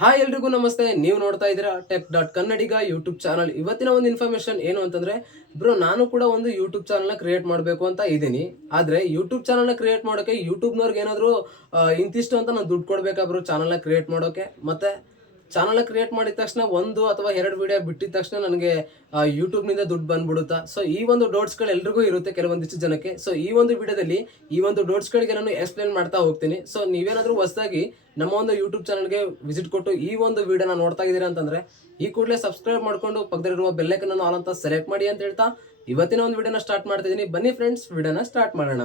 Hi ಎಲ್ರಿಗೂ ನಮಸ್ತೆ. ನೀವು ನೋಡ್ತಾ ಇದ್ದೀರಾ tech dot Kannadiga YouTube channel ಇವತ್ತಿನ ಒಂದು ಇನ್ಫಾರ್ಮೇಶನ್ ಏನು ಅಂತಂದ್ರೆ, ಬ್ರೋ, ನಾನು ಕೂಡ ಒಂದು ಯೂಟ್ಯೂಬ್ ಚಾನಲ್ನ ಕ್ರಿಯೇಟ್ ಮಾಡಬೇಕು ಅಂತ ಇದ್ದೀನಿ. ಆದ್ರೆ ಯೂಟ್ಯೂಬ್ ಚಾನಲ್ನ ಕ್ರಿಯೇಟ್ ಮಾಡೋಕೆ ಯೂಟ್ಯೂಬ್ನವ್ರಿಗೆ ಏನಾದರೂ ಇಂತಿಷ್ಟು ಅಂತ ನಾನು ದುಡ್ಡು ಕೊಡಬೇಕಾ ಬ್ರೋ ಚಾನಲ್ನ ಕ್ರಿಯೇಟ್ ಮಾಡೋಕೆ? ಮತ್ತೆ ಚಾನಲ್ ಕ್ರಿಯೇಟ್ ಮಾಡಿದ ತಕ್ಷಣ ಒಂದು ಅಥವಾ ಎರಡು ವಿಡಿಯೋ ಬಿಟ್ಟಿದ ತಕ್ಷಣ ನನಗೆ ಯೂಟ್ಯೂಬ್ನಿಂದ ದುಡ್ಡು ಬಂದ್ಬಿಡುತ್ತಾ? ಸೊ ಈ ಒಂದು ಡೌಟ್ಸ್ಗಳು ಎಲ್ರಿಗೂ ಇರುತ್ತೆ ಕೆಲವೊಂದಿಷ್ಟು ಜನಕ್ಕೆ. ಸೊ ಈ ಒಂದು ವಿಡಿಯೋದಲ್ಲಿ ಈ ಒಂದು ಡೌಟ್ಸ್ಗಳಿಗೆ ನಾನು ಎಕ್ಸ್ಪ್ಲೇನ್ ಮಾಡ್ತಾ ಹೋಗ್ತೀನಿ. ಸೊ ನೀವೇನಾದರೂ ಹೊಸದಾಗಿ ನಮ್ಮ ಒಂದು ಯೂಟ್ಯೂಬ್ ಚಾನಲ್ಗೆ ವಿಸಿಟ್ ಕೊಟ್ಟು ಈ ಒಂದು ವಿಡಿಯೋನ ನೋಡ್ತಾ ಇದ್ದೀರಾ ಅಂತಂದ್ರೆ, ಈ ಕೂಡಲೇ ಸಬ್ಸ್ಕ್ರೈಬ್ ಮಾಡ್ಕೊಂಡು ಪಕ್ಕದಲ್ಲಿರುವ ಬೆಲ್ಲೈಕನ್ ಆಲ್ ಅಂತ ಸೆಲೆಕ್ಟ್ ಮಾಡಿ ಅಂತ ಹೇಳ್ತಾ, ಇವತ್ತಿನ ಒಂದು ವಿಡಿಯೋನ ಸ್ಟಾರ್ಟ್ ಮಾಡ್ತಿದ್ದೀನಿ ಬನ್ನಿ ಫ್ರೆಂಡ್ಸ್ ವಿಡಿಯೋನ ಸ್ಟಾರ್ಟ್ ಮಾಡೋಣ.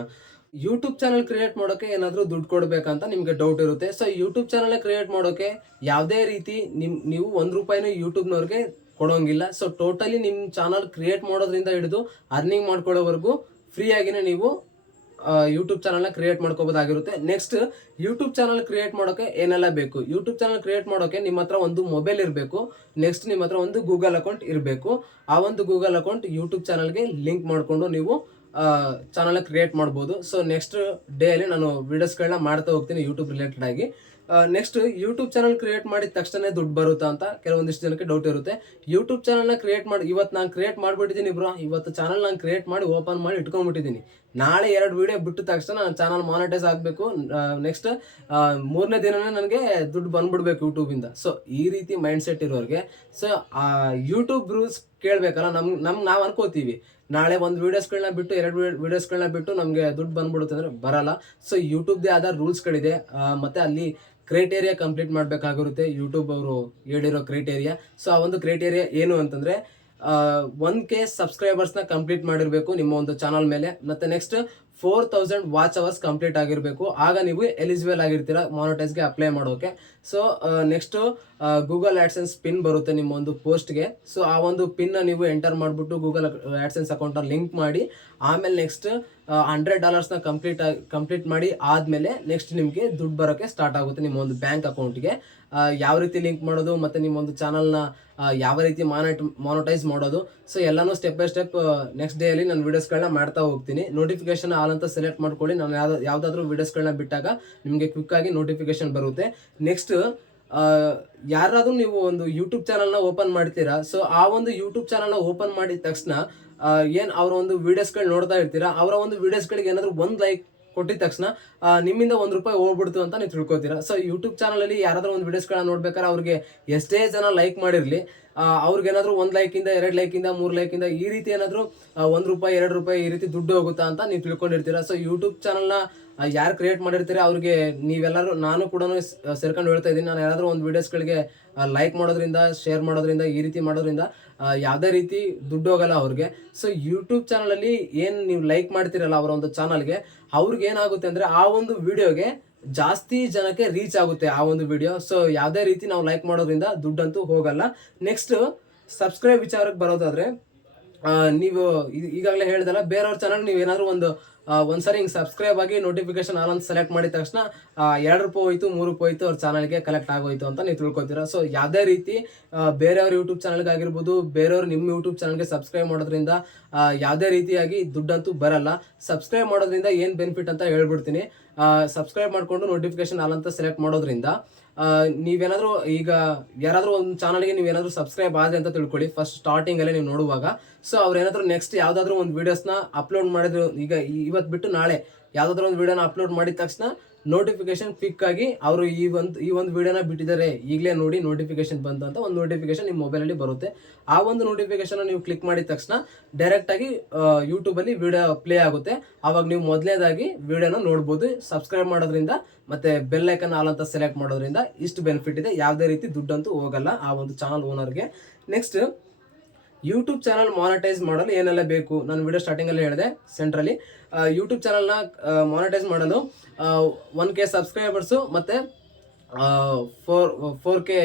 ಯೂಟ್ಯೂಬ್ ಚಾನಲ್ ಕ್ರಿಯೇಟ್ ಮಾಡೋಕೆ ಏನಾದರೂ ದುಡ್ಡು ಕೊಡಬೇಕಂತ ನಿಮಗೆ ಡೌಟ್ ಇರುತ್ತೆ. ಸೊ ಯೂಟ್ಯೂಬ್ ಚಾನಲ್ ಕ್ರಿಯೇಟ್ ಮಾಡೋಕೆ ಯಾವುದೇ ರೀತಿ ನಿಮ್, ನೀವು ಒಂದು ರೂಪಾಯಿನೂ ಯೂಟ್ಯೂಬ್ನವ್ರಿಗೆ ಕೊಡೋಂಗಿಲ್ಲ. ಸೊ ಟೋಟಲಿ ನಿಮ್ಮ ಚಾನಲ್ ಕ್ರಿಯೇಟ್ ಮಾಡೋದ್ರಿಂದ ಹಿಡಿದು ಅರ್ನಿಂಗ್ ಮಾಡ್ಕೊಳ್ಳೋವರೆಗೂ ಫ್ರೀಯಾಗಿನೇ ನೀವು ಯೂಟ್ಯೂಬ್ ಚಾನಲ್ನ ಕ್ರಿಯೇಟ್ ಮಾಡ್ಕೋಬೋದಾಗಿರುತ್ತೆ. ನೆಕ್ಸ್ಟ್ ಯೂಟ್ಯೂಬ್ ಚಾನಲ್ ಕ್ರಿಯೇಟ್ ಮಾಡೋಕೆ ಏನೆಲ್ಲ ಬೇಕು? ಯೂಟ್ಯೂಬ್ ಚಾನಲ್ ಕ್ರಿಯೇಟ್ ಮಾಡೋಕೆ ನಿಮ್ಮ ಹತ್ರ ಒಂದು ಮೊಬೈಲ್ ಇರಬೇಕು. ನೆಕ್ಸ್ಟ್ ನಿಮ್ಮ ಹತ್ರ ಒಂದು ಗೂಗಲ್ ಅಕೌಂಟ್ ಇರಬೇಕು. ಆ ಒಂದು ಗೂಗಲ್ ಅಕೌಂಟ್ ಯೂಟ್ಯೂಬ್ ಚಾನಲ್ಗೆ ಲಿಂಕ್ ಮಾಡಿಕೊಂಡು ನೀವು ಚಾನಲ್ ಕ್ರಿಯೇಟ್ ಮಾಡ್ಬೋದು. ಸೊ ನೆಕ್ಸ್ಟ್ ಡೇಲಿ ನಾನು ವೀಡಿಯೋಸ್ಗಳನ್ನ ಮಾಡ್ತಾ ಹೋಗ್ತೀನಿ ಯೂಟ್ಯೂಬ್ ರಿಲೇಟೆಡ್ ಆಗಿ. ನೆಕ್ಸ್ಟ್ ಯೂಟ್ಯೂಬ್ ಚಾನಲ್ ಕ್ರಿಯೇಟ್ ಮಾಡಿದ ತಕ್ಷಣ ದುಡ್ಡು ಬರುತ್ತಾ ಅಂತ ಕೆಲವೊಂದಿಷ್ಟು ಜನಕ್ಕೆ ಡೌಟ್ ಇರುತ್ತೆ. ಯೂಟ್ಯೂಬ್ ಚಾನಲ್ನ ಕ್ರಿಯೇಟ್ ಮಾಡಿ, ಇವತ್ತು ನಾನು ಕ್ರಿಯೇಟ್ ಮಾಡಿಬಿಟ್ಟಿದ್ದೀನಿ ಬ್ರೋ. ಇವತ್ತು ಚಾನಲ್ ನಾನು ಕ್ರಿಯೇಟ್ ಮಾಡಿ ಓಪನ್ ಮಾಡಿ ಇಟ್ಕೊಂಡ್ಬಿಟ್ಟಿದ್ದೀನಿ. ನಾಳೆ ಎರಡು ವಿಡಿಯೋ ಬಿಟ್ಟ ತಕ್ಷಣ ನಾನು ಚಾನಲ್ ಮಾನಿಟೈಸ್ ಆಗಬೇಕು. ನೆಕ್ಸ್ಟ್ ಮೂರನೇ ದಿನನೇ ನನಗೆ ದುಡ್ಡು ಬಂದ್ಬಿಡ್ಬೇಕು ಯೂಟ್ಯೂಬಿಂದ ಸೊ ಈ ರೀತಿ ಮೈಂಡ್ ಸೆಟ್ ಇರೋರಿಗೆ ಸೊ ಯೂಟ್ಯೂಬ್ ರೂಲ್ಸ್ ಕೇಳಬೇಕಲ್ಲ, ನಮ್ ನಮ್ಗೆ ನಾವು ಅನ್ಕೋತೀವಿ. ನಾಳೆ ಒಂದು ವೀಡಿಯೋಸ್ಗಳನ್ನ ಬಿಟ್ಟು, ಎರಡು ವೀಡಿಯೋಸ್ಗಳನ್ನ ಬಿಟ್ಟು ನಮಗೆ ದುಡ್ಡು ಬಂದ್ಬಿಡುತ್ತೆ ಅಂದರೆ ಬರಲ್ಲ. ಸೊ ಯೂಟ್ಯೂಬ್ದೇ ಆದ ರೂಲ್ಸ್ಗಳಿದೆ. ಮತ್ತು ಅಲ್ಲಿ ಕ್ರೈಟೇರಿಯಾ ಕಂಪ್ಲೀಟ್ ಮಾಡಬೇಕಾಗಿರುತ್ತೆ. ಯೂಟ್ಯೂಬ್ ಅವರು ಹೇಳಿರೋ ಕ್ರೈಟೇರಿಯಾ ಸೊ ಆ ಒಂದು ಕ್ರೈಟೇರಿಯಾ ಏನು ಅಂತಂದರೆ ಒನ್ ಕೆ ಸಬ್ಸ್ಕ್ರೈಬರ್ಸ್ನ ಕಂಪ್ಲೀಟ್ ಮಾಡಿರಬೇಕು ನಿಮ್ಮ ಒಂದು ಚಾನಲ್ ಮೇಲೆ. ಮತ್ತು next four thousand watch hours complete ಆಗಿರಬೇಕು. ಆಗ ನೀವು ಎಲಿಜಿಬಲ್ ಆಗಿರ್ತೀರಾ ಮಾನಿಟೈಸ್ಗೆ ಅಪ್ಲೈ ಮಾಡೋಕೆ. So next Google AdSense pin ಬರುತ್ತೆ ನಿಮ್ಮ ಒಂದು ಪೋಸ್ಟ್ಗೆ ಸೊ ಆ ಒಂದು ಪಿನ್ನ ನೀವು ಎಂಟರ್ ಮಾಡಿಬಿಟ್ಟು ಗೂಗಲ್ ಆ್ಯಡ್ಸೆನ್ಸ್ ಅಕೌಂಟಲ್ಲಿ ಲಿಂಕ್ ಮಾಡಿ, ಆಮೇಲೆ ನೆಕ್ಸ್ಟ್ ಹಂಡ್ರೆಡ್ ಡಾಲರ್ಸ್ನ ಕಂಪ್ಲೀಟ್ ಕಂಪ್ಲೀಟ್ ಮಾಡಿ ಆದಮೇಲೆ ನೆಕ್ಸ್ಟ್ ನಿಮಗೆ ದುಡ್ಡು ಬರೋಕ್ಕೆ ಸ್ಟಾರ್ಟ್ ಆಗುತ್ತೆ ನಿಮ್ಮ ಒಂದು ಬ್ಯಾಂಕ್ ಅಕೌಂಟ್ಗೆ ಯಾವ ರೀತಿ ಲಿಂಕ್ ಮಾಡೋದು ಮತ್ತು ನಿಮ್ಮ ಒಂದು ಚಾನಲ್ನ ಯಾವ ರೀತಿ ಮಾನಟ್ ಮಾನಿಟೈಸ್ ಮಾಡೋದು. ಸೊ ಎಲ್ಲನೂ ಸ್ಟೆಪ್ ಬೈ ಸ್ಟೆಪ್ ನೆಕ್ಸ್ಟ್ ಡೇಯಲ್ಲಿ ನಾನು ವೀಡಿಯೋಸ್ಗಳನ್ನ ಮಾಡ್ತಾ ಹೋಗ್ತೀನಿ. ನೋಟಿಫಿಕೇಶನ್ ಆಲ್ ಅಂತ ಸೆಲೆಕ್ಟ್ ಮಾಡ್ಕೊಳ್ಳಿ. ನಾನು ಯಾವ್ದು, ಯಾವುದಾದ್ರೂ ವೀಡಿಯೋಸ್ಗಳನ್ನ ಬಿಟ್ಟಾಗ ನಿಮಗೆ ಕ್ವಿಕ್ ಆಗಿ ನೋಟಿಫಿಕೇಶನ್ ಬರುತ್ತೆ. ನೆಕ್ಸ್ಟ್ ಯಾರಾದರೂ ನೀವು ಒಂದು ಯೂಟ್ಯೂಬ್ ಚಾನಲ್ನ ಓಪನ್ ಮಾಡ್ತೀರಾ ಸೊ ಆ ಒಂದು ಯೂಟ್ಯೂಬ್ ಚಾನಲ್ನ ಓಪನ್ ಮಾಡಿದ ತಕ್ಷಣ ಏನು ಅವರ ಒಂದು ವೀಡಿಯೋಸ್ಗಳು ನೋಡ್ತಾ ಇರ್ತೀರಾ, ಅವರ ಒಂದು ವೀಡಿಯೋಸ್ಗಳಿಗೆ ಏನಾದರೂ ಒಂದು ಲೈಕ್ ಕೊಟ್ಟಿದ ತಕ್ಷಣ ನಿಮ್ಮಿಂದ ಒಂದು ರೂಪಾಯಿ ಹೋಗ್ಬಿಡ್ತು ಅಂತ ನೀವು ತಿಳ್ಕೊತೀರಾ? ಸೊ ಯೂಟ್ಯೂಬ್ ಚಾನಲಲ್ಲಿ ಯಾರಾದರೂ ಒಂದು ವೀಡಿಯೋಸ್ಗಳನ್ನ ನೋಡ್ಬೇಕಾದ್ರೆ ಅವ್ರಿಗೆ ಎಷ್ಟೇ ಜನ ಲೈಕ್ ಮಾಡಿರಲಿ ಅವ್ರಿಗೇನಾದರೂ ಒಂದು ಲೈಕಿಂದ ಎರಡು ಲೈಕಿಂದ ಮೂರು ಲೈಕಿಂದ ಈ ರೀತಿ ಏನಾದರೂ ಒಂದು ರೂಪಾಯಿ, ಎರಡು ರೂಪಾಯಿ ಈ ರೀತಿ ದುಡ್ಡು ಹೋಗುತ್ತಾ ಅಂತ ನೀವು ತಿಳ್ಕೊಂಡಿರ್ತೀರಾ? ಸೊ ಯೂಟ್ಯೂಬ್ ಚಾನಲ್ನ ಯಾರು ಕ್ರಿಯೇಟ್ ಮಾಡಿರ್ತೀರಿ ಅವ್ರಿಗೆ ನೀವೆಲ್ಲರೂ, ನಾನು ಕೂಡ ಸೇರ್ಕೊಂಡು ಹೇಳ್ತಾ ಇದ್ದೀನಿ. ನಾನು ಯಾರಾದರೂ ಒಂದು ವೀಡಿಯೋಸ್ಗಳಿಗೆ ಲೈಕ್ ಮಾಡೋದ್ರಿಂದ ಶೇರ್ ಮಾಡೋದ್ರಿಂದ, ಈ ರೀತಿ ಮಾಡೋದ್ರಿಂದ ಯಾವುದೇ ರೀತಿ ದುಡ್ಡು ಹೋಗಲ್ಲ ಅವ್ರಿಗೆ. ಸೊ ಯೂಟ್ಯೂಬ್ ಚಾನಲಲ್ಲಿ ಏನು ನೀವು ಲೈಕ್ ಮಾಡ್ತೀರಲ್ಲ ಅವರ ಒಂದು ಚಾನಲ್ಗೆ ಅವ್ರಿಗೆ ಏನಾಗುತ್ತೆ ಅಂದರೆ ಆ ಒಂದು ವಿಡಿಯೋಗೆ ಜಾಸ್ತಿ ಜನಕ್ಕೆ ರೀಚ್ ಆಗುತ್ತೆ ಆ ಒಂದು ವಿಡಿಯೋ. ಸೊ ಯಾವುದೇ ರೀತಿ ನಾವು ಲೈಕ್ ಮಾಡೋದ್ರಿಂದ ದುಡ್ಡಂತೂ ಹೋಗಲ್ಲ. ನೆಕ್ಸ್ಟ್ ಸಬ್ಸ್ಕ್ರೈಬ್ ವಿಚಾರಕ್ಕೆ ಬರೋದಾದ್ರೆ ನೀವು ಈಗಾಗಲೇ ಹೇಳ್ದಲ್ಲ, ಬೇರೆಯವ್ರ ಚಾನಲ್ ನೀವು ಏನಾದರೂ ಒಂದು ಒಂದ್ಸರಿ ಹಿಂಗೆ ಸಬ್ಸ್ಕ್ರೈಬ್ ಆಗಿ ನೋಟಿಫಿಕೇಶನ್ ಆನ್ ಅಂತ ಸೆಲೆಕ್ಟ್ ಮಾಡಿದ ತಕ್ಷಣ ಎರಡು ರೂಪಾಯಿ ಹೋಯ್ತು, ಮೂರು ರೂಪಾಯಿ ಹೋಯ್ತು, ಅವ್ರ ಚಾನಲ್ಗೆ ಕಲೆಕ್ಟ್ ಆಗೋಯ್ತು ಅಂತ ನೀವು ತಿಳ್ಕೊತೀರಾ. ಸೊ ಯಾವುದೇ ರೀತಿ ಬೇರೆಯವ್ರ ಯೂಟ್ಯೂಬ್ ಚಾನಲ್ಗೆ ಆಗಿರ್ಬೋದು ಬೇರೆಯವ್ರು ನಿಮ್ಮ ಯೂಟ್ಯೂಬ್ ಚಾನಲ್ಗೆ ಸಬ್ಸ್ಕ್ರೈಬ್ ಮಾಡೋದ್ರಿಂದ ಯಾವುದೇ ರೀತಿಯಾಗಿ ದುಡ್ಡಂತೂ ಬರಲ್ಲ. ಸಬ್ಸ್ಕ್ರೈಬ್ ಮಾಡೋದ್ರಿಂದ ಏನು ಬೆನಿಫಿಟ್ ಅಂತ ಹೇಳ್ಬಿಡ್ತೀನಿ. ಸಬ್ಸ್ಕ್ರೈಬ್ ಮಾಡಿಕೊಂಡು ನೋಟಿಫಿಕೇಶನ್ ಆಲ್ ಅಂತ ಸೆಲೆಕ್ಟ್ ಮಾಡೋದ್ರಿಂದ ನೀವೇನಾದರೂ ಈಗ ಯಾರಾದರೂ ಒಂದು ಚಾನಲ್ಗೆ ನೀವೇನಾದರೂ ಸಬ್ಸ್ಕ್ರೈಬ್ ಆದ್ರೆ ಅಂತ ತಿಳ್ಕೊಳ್ಳಿ. ಫಸ್ಟ್ ಸ್ಟಾರ್ಟಿಂಗಲ್ಲೇ ನೀವು ನೋಡುವಾಗ. ಸೊ ಅವ್ರು ಏನಾದರೂ ನೆಕ್ಸ್ಟ್ ಯಾವುದಾದ್ರೂ ಒಂದು ವೀಡಿಯೋಸ್ನ ಅಪ್ಲೋಡ್ ಮಾಡಿದ್ರು, ಈಗ ಇವತ್ತು ಬಿಟ್ಟು ನಾಳೆ ಯಾವುದಾದ್ರೂ ಒಂದು ವೀಡಿಯೋನ ಅಪ್ಲೋಡ್ ಮಾಡಿದ ತಕ್ಷಣ ನೋಟಿಫಿಕೇಶನ್ ಕ್ವಿಕ್ ಆಗಿ ಅವರು ಈ ಒಂದು ಈ ಒಂದು ವಿಡಿಯೋನ ಬಿಟ್ಟಿದ್ದಾರೆ ಈಗಲೇ ನೋಡಿ ನೋಟಿಫಿಕೇಶನ್ ಬಂತು ಅಂತ ಒಂದು ನೋಟಿಫಿಕೇಶನ್ ನಿಮ್ಮ ಮೊಬೈಲಲ್ಲಿ ಬರುತ್ತೆ. ಆ ಒಂದು ನೋಟಿಫಿಕೇಶನ್ ನೀವು ಕ್ಲಿಕ್ ಮಾಡಿದ ತಕ್ಷಣ ಡೈರೆಕ್ಟಾಗಿ ಯೂಟ್ಯೂಬಲ್ಲಿ ವಿಡಿಯೋ ಪ್ಲೇ ಆಗುತ್ತೆ. ಆವಾಗ ನೀವು ಮೊದಲನೇದಾಗಿ ವಿಡಿಯೋನ ನೋಡ್ಬೋದು. ಸಬ್ಸ್ಕ್ರೈಬ್ ಮಾಡೋದ್ರಿಂದ ಮತ್ತೆ ಬೆಲ್ ಐಕನ್ ಆಲ್ ಅಂತ ಸೆಲೆಕ್ಟ್ ಮಾಡೋದ್ರಿಂದ ಇಷ್ಟು ಬೆನಿಫಿಟ್ ಇದೆ. ಯಾವುದೇ ರೀತಿ ದುಡ್ಡಂತೂ ಹೋಗಲ್ಲ ಆ ಒಂದು ಚಾನಲ್ ಓನರ್ಗೆ ನೆಕ್ಸ್ಟ್ ಯೂಟ್ಯೂಬ್ ಚಾನಲ್ ಮಾನಿಟೈಸ್ ಮಾಡಲು ಏನೆಲ್ಲ ಬೇಕು? ನಾನು ವಿಡಿಯೋ ಸ್ಟಾರ್ಟಿಂಗಲ್ಲಿ ಹೇಳಿದೆ ಸೆಂಟ್ರಲ್ಲಿ ಯೂಟ್ಯೂಬ್ ಚಾನಲ್ನ ಮಾನಿಟೈಸ್ ಮಾಡಲು ಒನ್ ಕೆ ಸಬ್ಸ್ಕ್ರೈಬರ್ಸು ಮತ್ತು four four K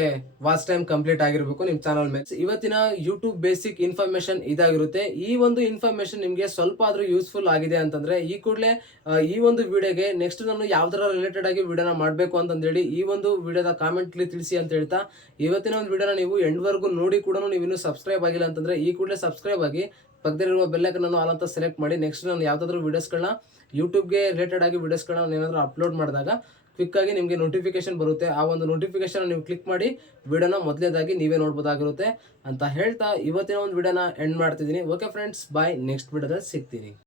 watch time complete ಆಗಿರಬೇಕು ನಿಮ್ಮ ಚಾನಲ್ ಮೇಲೆ. ಇವತ್ತಿನ ಯೂಟ್ಯೂಬ್ ಬೇಸಿಕ್ ಇನ್ಫಾರ್ಮೇಶನ್ ಇದಾಗಿರುತ್ತೆ. ಈ ಒಂದು ಇನ್ಫಾರ್ಮೇಶನ್ ನಿಮಗೆ ಸ್ವಲ್ಪ ಆದರೂ ಯೂಸ್ಫುಲ್ ಆಗಿದೆ ಅಂತಂದ್ರೆ, ಈ ಕೂಡಲೇ ಈ ಒಂದು ವಿಡಿಯೋಗೆ ನೆಕ್ಸ್ಟ್ ನಾನು ಯಾವ್ದಾರ ರಿಲೇಟೆಡ್ ಆಗಿ ವಿಡಿಯೋನ ಮಾಡಬೇಕು ಅಂತಂದೇಳಿ ಈ ಒಂದು ವಿಡಿಯೋದ ಕಾಮೆಂಟ್ಲಿ ತಿಳಿಸಿ ಅಂತ ಹೇಳ್ತಾ, ಇವತ್ತಿನ ಒಂದು ವಿಡಿಯೋನ ನೀವು ಎಂಡ್ವರೆಗೂ ನೋಡಿ ಕೂಡ ನೀವು ಇನ್ನು ಸಬ್ಸ್ಕ್ರೈಬ್ ಆಗಿಲ್ಲ ಅಂತಂದ್ರೆ, ಈ ಕೂಡಲೇ ಸಬ್ಸ್ಕ್ರೈಬ್ ಆಗಿ ಪಕ್ಕದಲ್ಲಿರುವ ಬೆಲ್ಲೈಕನ್ ಆಲ್ ಅಂತ ಸೆಲೆಕ್ಟ್ ಮಾಡಿ ನೆಕ್ಸ್ಟ್ ನಾನು ಯಾವುದಾದ್ರೂ ವೀಡಿಯೋಸ್ಗಳನ್ನ ಯೂಟ್ಯೂಬ್ಗೆ ರಿಲೇಟೆಡ್ ಆಗಿ ವೀಡಿಯೋಸ್ಗಳನ್ನ ಏನಾದರೂ ಅಪ್ಲೋಡ್ ಮಾಡಿದಾಗ ಕ್ವಿಕ್ ಆಗಿ ನಿಮಗೆ ನೋಟಿಫಿಕೇಶನ್ ಬರುತ್ತೆ. ಆ ಒಂದು ನೋಟಿಫಿಕೇಶನ್ ನೀವು ಕ್ಲಿಕ್ ಮಾಡಿ ವಿಡಿಯೋನ ಮೊದಲೇದಾಗಿ ನೀವೇ ನೋಡ್ಬೋದಾಗಿರುತ್ತೆ ಅಂತ ಹೇಳ್ತಾ ಇವತ್ತಿನ ಒಂದು ವಿಡಿಯೋನ ಎಂಡ್ ಮಾಡ್ತಿದ್ದೀನಿ. ಓಕೆ ಫ್ರೆಂಡ್ಸ್ ಬಾಯ್ ನೆಕ್ಸ್ಟ್ ವಿಡಿಯೋದಲ್ಲಿ ಸಿಗ್ತೀನಿ.